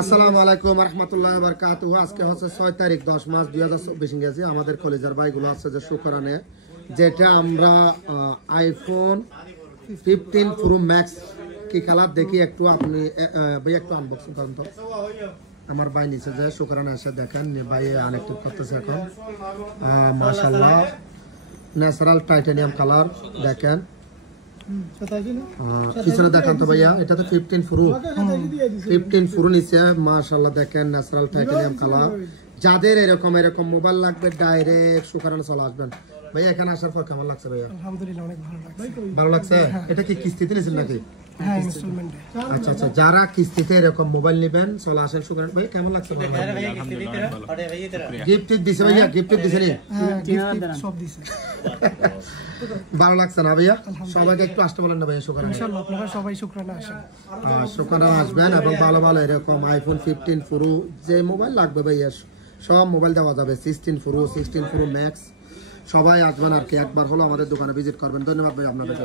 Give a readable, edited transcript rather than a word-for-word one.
আসসালামু আলাইকুম রাহমাতুল্লাহি ওয়া বারাকাতুহু। আজকে হচ্ছে 6 তারিখ 10 মাস 2024 ইংরেজি। আমাদের কলেজের ভাইগুলো আছে যে শুকরানে, যেটা আমরা আইফোন 15 প্রো ম্যাক্স কি কালার দেখি একটু, আপনি ভাই একটু আনবক্সিং করেন তো। আমার ভাই নিচে যে শুকরানে এসে দেখেন ভাই আনএক্টিভ করতেছে এখন। মাশাআল্লাহ ন্যাচারাল টাইটানিয়াম কালার দেখেন। পিছনে দেখান তো ভাইয়া, এটা তো 15 প্রো নিচে মাশাআল্লাহ দেখেন ন্যাচারাল টাইটানিয়াম কালার। যাদের এরকম মোবাইল লাগবে ডাইরেক্ট শুকরানা চলে আসবেন। ভাইয়া এখানে আসার পর কেমন লাগছে ভাইয়া? আলহামদুলিল্লাহ অনেক ভালো লাগছে। ভালো লাগছে? এটা কি কিস্তিতে নিছেন নাকি? হ্যাঁ, ইনস্টলমেন্টে। আচ্ছা আচ্ছা, যারা কিস্তিতে এরকম মোবাইল নেবেন চলে আসেন শুকরানা। ভাই কেমন লাগছে? গিফট দিছে ভাইয়া? গিফট দিছে নি? হ্যাঁ, গিফট সব দিছে। ভালো লাগছে না ভাইয়া? সবাইকে একটু আসতে বলেন না ভাইয়া শুকরানা। ইনশাআল্লাহ আপনারা সবাই শুকরানা আসেন। শুকরানা আসবেন এবং ভালো ভালো এরকম আইফোন 15 প্রো যে মোবাইল লাগবে ভাইয়া সব মোবাইল দেওয়া যাবে। 16 প্রো ম্যাক্স সবাই আসবেন আর কি, একবার হলো আমাদের দোকানে ভিজিট করবেন। ধন্যবাদ ভাই আপনাদের।